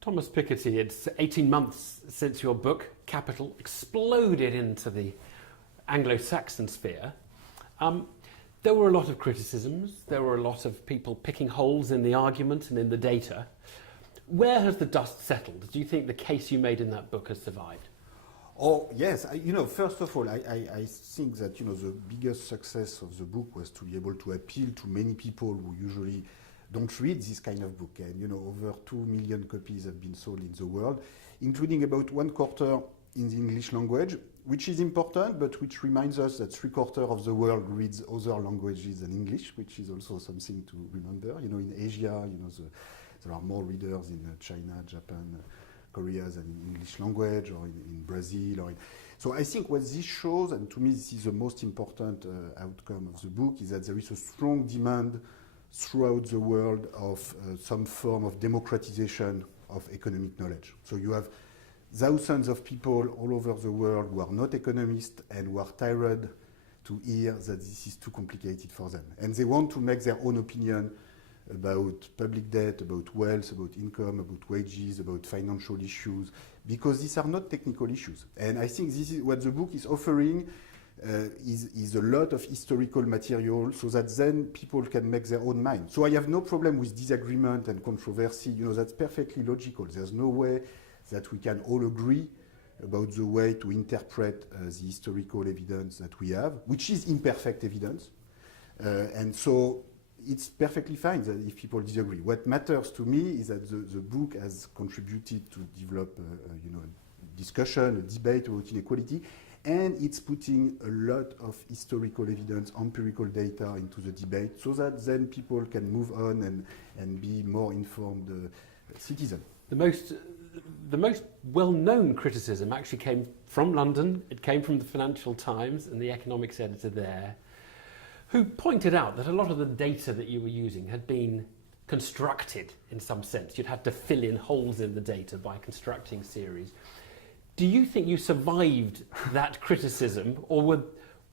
Thomas Piketty, it's 18 months since your book, Capital, exploded into the Anglo-Saxon sphere. There were a lot of criticisms, there were a lot of people picking holes in the argument and in the data. Where has the dust settled? Do you think the case you made in that book has survived? Oh, yes. First of all, I think that, the biggest success of the book was to be able to appeal to many people who usually don't read this kind of book. And, over 2 million copies have been sold in the world, including about 1/4 in the English language, which is important, but which reminds us that 3/4 of the world reads other languages than English, which is also something to remember. In Asia, there are more readers in China, Japan, Korea than in English language, or in Brazil. So I think what this shows, and to me this is the most important outcome of the book, is that there is a strong demand throughout the world of some form of democratization of economic knowledge. So you have thousands of people all over the world who are not economists and who are tired to hear that this is too complicated for them. And they want to make their own opinion about public debt, about wealth, about income, about wages, about financial issues, because these are not technical issues. And I think this is what the book is offering, is a lot of historical material so that then people can make their own mind. So I have no problem with disagreement and controversy. That's perfectly logical. There's no way that we can all agree about the way to interpret the historical evidence that we have, which is imperfect evidence. And so it's perfectly fine that if people disagree. What matters to me is that the book has contributed to develop a discussion, a debate about inequality, and it's putting a lot of historical evidence, empirical data into the debate so that then people can move on and be more informed citizens. The most well-known criticism actually came from London. It came from the Financial Times and the economics editor there, who pointed out that a lot of the data that you were using had been constructed in some sense. You'd had to fill in holes in the data by constructing series. Do you think you survived that criticism, or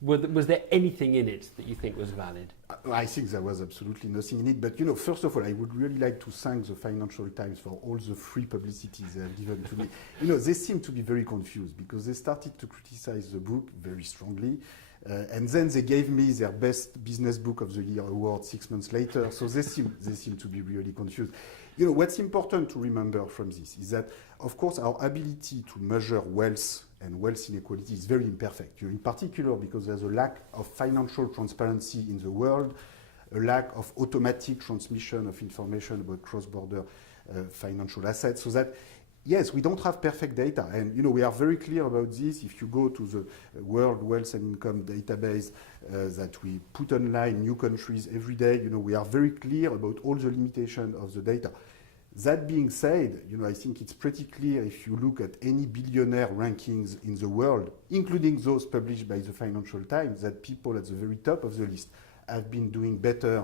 was there anything in it that you think was valid? I think there was absolutely nothing in it. But, first of all, I would really like to thank the Financial Times for all the free publicity they have given to me. They seem to be very confused because they started to criticize the book very strongly. And then they gave me their best business book of the year award 6 months later. So they seem to be really confused. What's important to remember from this is that, of course, our ability to measure wealth and wealth inequality is very imperfect. In particular, because there's a lack of financial transparency in the world, a lack of automatic transmission of information about cross-border financial assets, so that yes, we don't have perfect data, and we are very clear about this. If you go to the World Wealth and Income database that we put online, new countries every day, we are very clear about all the limitations of the data. That being said, I think it's pretty clear if you look at any billionaire rankings in the world, including those published by the Financial Times, that people at the very top of the list have been doing better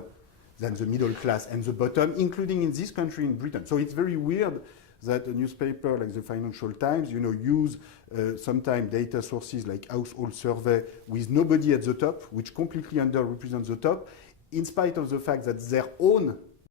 than the middle class and the bottom, including in this country, in Britain. So it's very weird that a newspaper like the Financial Times, use sometimes data sources like household survey with nobody at the top, which completely underrepresents the top, in spite of the fact that their own